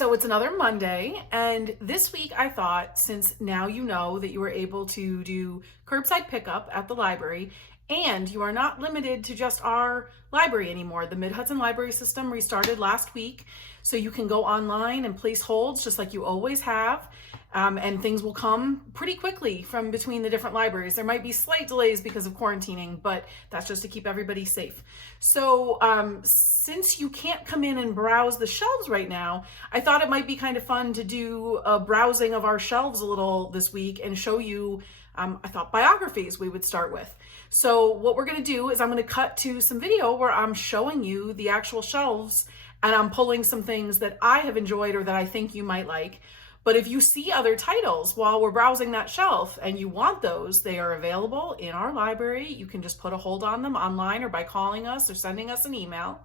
So it's another Monday, and this week I thought, since now you know that you are able to do curbside pickup at the library, and you are not limited to just our library anymore. The Mid-Hudson Library System restarted last week, so you can go online and place holds just like you always have. And things will come pretty quickly from between the different libraries. There might be slight delays because of quarantining, but that's just to keep everybody safe. So since you can't come in and browse the shelves right now, I thought it might be kind of fun to do a browsing of our shelves a little this week and show you, I thought biographies we would start with. So what we're gonna do is I'm gonna cut to some video where I'm showing you the actual shelves and I'm pulling some things that I have enjoyed or that I think you might like. But if you see other titles while we're browsing that shelf and you want those, they are available in our library. You can just put a hold on them online or by calling us or sending us an email.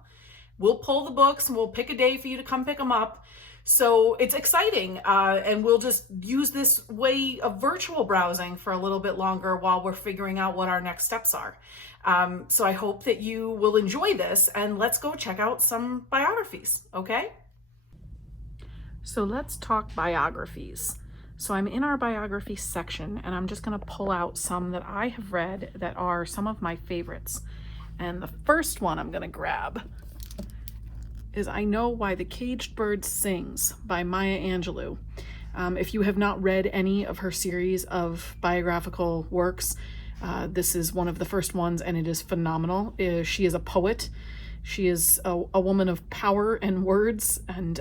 We'll pull the books and we'll pick a day for you to come pick them up. So it's exciting, and we'll just use this way of virtual browsing for a little bit longer while we're figuring out what our next steps are. So I hope that you will enjoy this, and let's go check out some biographies, okay? So let's talk biographies. So I'm in our biography section, and I'm just going to pull out some that I have read that are some of my favorites. And the first one I'm going to grab is I Know Why the Caged Bird Sings by Maya Angelou. If you have not read any of her series of biographical works, this is one of the first ones, and it is phenomenal. She is a poet. She is a woman of power and words, and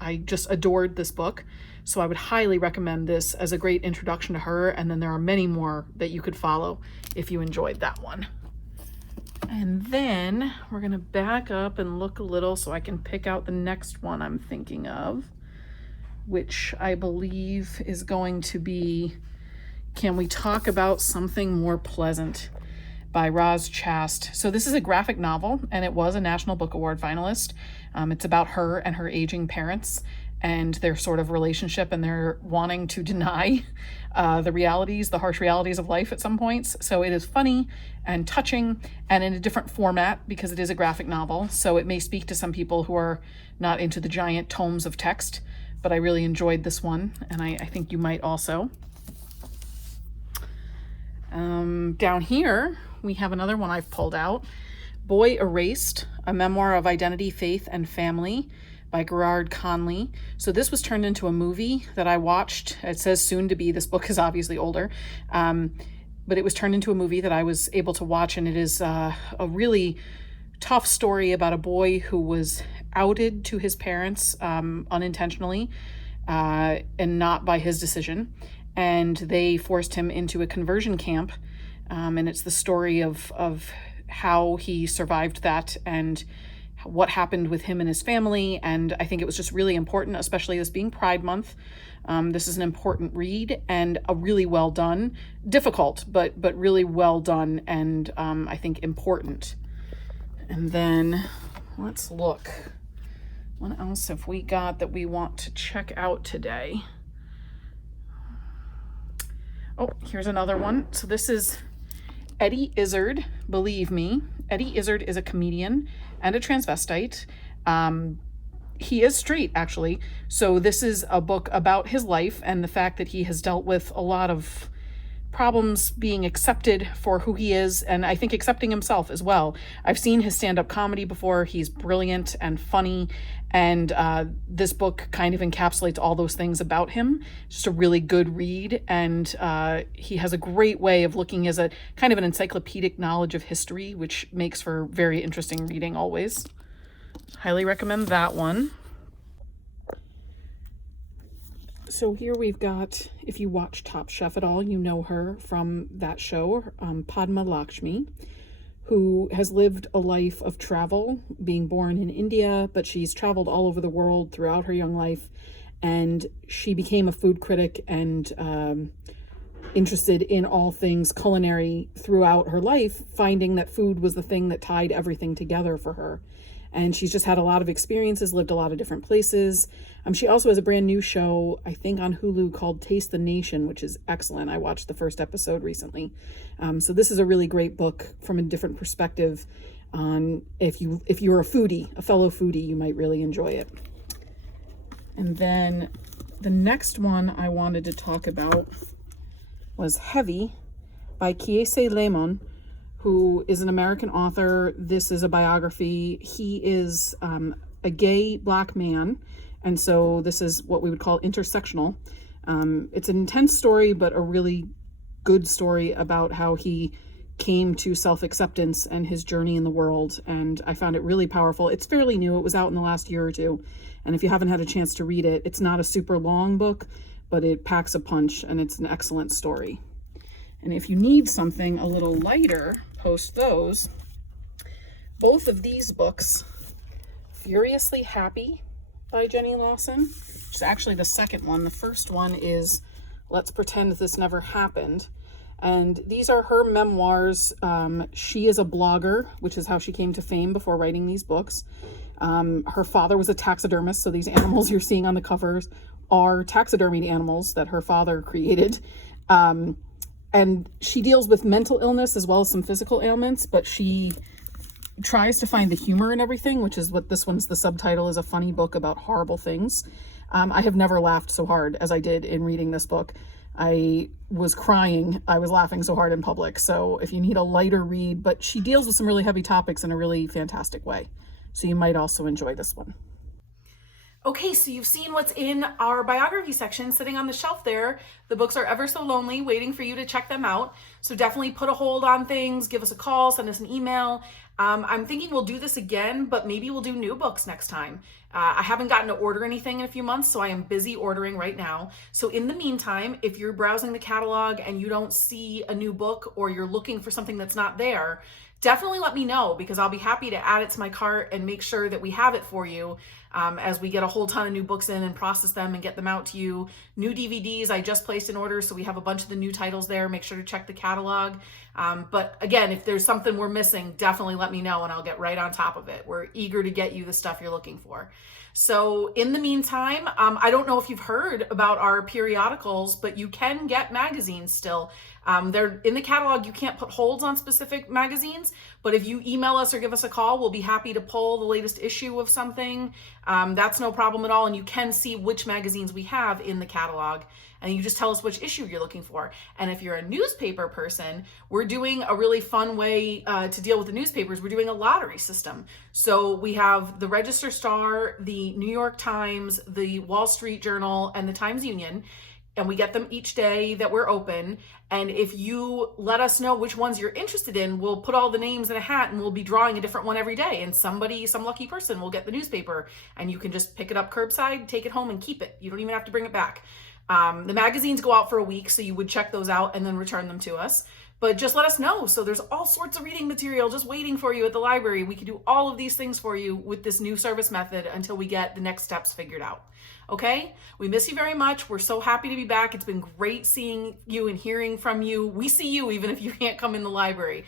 I just adored this book. So I would highly recommend this as a great introduction to her. And then there are many more that you could follow if you enjoyed that one. And then we're going to back up and look a little so I can pick out the next one I'm thinking of, which I believe is going to be Can We Talk About Something More Pleasant by Roz Chast. So this is a graphic novel, and it was a National Book Award finalist. It's about her and her aging parents and their sort of relationship, and they're wanting to deny the harsh realities of life at some points. So it is funny and touching and in a different format because it is a graphic novel. So it may speak to some people who are not into the giant tomes of text, but I really enjoyed this one, and I think you might also. Down here, we have another one I've pulled out. Boy Erased, a memoir of identity, faith, and family by Gerard Conley. So this was turned into a movie that I watched. It says soon to be. This book is obviously older. But it was turned into a movie that I was able to watch, and it is a really tough story about a boy who was outed to his parents unintentionally and not by his decision. And they forced him into a conversion camp. And it's the story of how he survived that and what happened with him and his family. And I think it was just really important, especially this being Pride Month. This is an important read and a really well done, difficult, but really well done, and I think important. And then let's look. What else have we got that we want to check out today? Oh, here's another one. So this is Eddie Izzard, Believe Me. Eddie Izzard is a comedian and a transvestite. He is straight, actually. So this is a book about his life and the fact that he has dealt with a lot of problems being accepted for who he is, and I think accepting himself as well. I've seen his stand-up comedy before. He's brilliant and funny, and this book kind of encapsulates all those things about him. Just a really good read, and he has a great way of looking as a kind of an encyclopedic knowledge of history, which makes for very interesting reading always. Highly recommend that one. So here we've got, if you watch Top Chef at all, you know her from that show, Padma Lakshmi, who has lived a life of travel, being born in India, but she's traveled all over the world throughout her young life, and she became a food critic and interested in all things culinary throughout her life, finding that food was the thing that tied everything together for her. And she's just had a lot of experiences, lived a lot of different places. She also has a brand new show, I think on Hulu, called Taste the Nation, which is excellent. I watched the first episode recently. So this is a really great book from a different perspective on if you're a foodie, a fellow foodie, you might really enjoy it. And then the next one I wanted to talk about was Heavy by Kiese Lemon, who is an American author. This is a biography. He is a gay Black man, and so this is what we would call intersectional. It's an intense story, but a really good story about how he came to self-acceptance and his journey in the world, and I found it really powerful. It's fairly new. It was out in the last year or two, and if you haven't had a chance to read it, it's not a super long book, but it packs a punch, and it's an excellent story. And if you need something a little lighter, post those. Both of these books, Furiously Happy by Jenny Lawson, which is actually the second one. The first one is Let's Pretend This Never Happened. And these are her memoirs. She is a blogger, which is how she came to fame before writing these books. Her father was a taxidermist, so these animals you're seeing on the covers are taxidermied animals that her father created. And she deals with mental illness as well as some physical ailments, but she tries to find the humor in everything, which is what this one's, the subtitle is a funny book about horrible things. I have never laughed so hard as I did in reading this book. I was crying. I was laughing so hard in public. So if you need a lighter read, but she deals with some really heavy topics in a really fantastic way. So you might also enjoy this one. Okay, so you've seen what's in our biography section sitting on the shelf there. The books are ever so lonely, waiting for you to check them out. So definitely put a hold on things, give us a call, send us an email. I'm thinking we'll do this again, but maybe we'll do new books next time. I haven't gotten to order anything in a few months, so I am busy ordering right now. So in the meantime, if you're browsing the catalog and you don't see a new book or you're looking for something that's not there, definitely let me know, because I'll be happy to add it to my cart and make sure that we have it for you as we get a whole ton of new books in and process them and get them out to you. New DVDs I just placed in order, so we have a bunch of the new titles there. Make sure to check the catalog. But again, if there's something we're missing, definitely let me know and I'll get right on top of it. We're eager to get you the stuff you're looking for. So in the meantime, I don't know if you've heard about our periodicals, but you can get magazines still. They're in the catalog. You can't put holds on specific magazines, but if you email us or give us a call, we'll be happy to pull the latest issue of something. That's no problem at all. And you can see which magazines we have in the catalog. And you just tell us which issue you're looking for. And if you're a newspaper person, we're doing a really fun way to deal with the newspapers. We're doing a lottery system. So we have the Register Star, the New York Times, the Wall Street Journal, and the Times Union. And we get them each day that we're open. And if you let us know which ones you're interested in, we'll put all the names in a hat and we'll be drawing a different one every day. And somebody, some lucky person will get the newspaper and you can just pick it up curbside, take it home and keep it. You don't even have to bring it back. The magazines go out for a week, so you would check those out and then return them to us. But just let us know. So there's all sorts of reading material just waiting for you at the library. We can do all of these things for you with this new service method until we get the next steps figured out. Okay? We miss you very much. We're so happy to be back. It's been great seeing you and hearing from you. We see you even if you can't come in the library.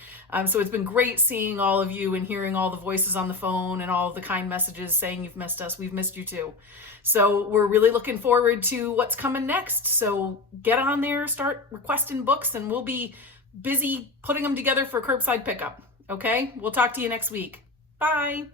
So it's been great seeing all of you and hearing all the voices on the phone and all the kind messages saying you've missed us. We've missed you too. So we're really looking forward to what's coming next. So get on there, start requesting books, and we'll be busy putting them together for curbside pickup. Okay? We'll talk to you next week. Bye.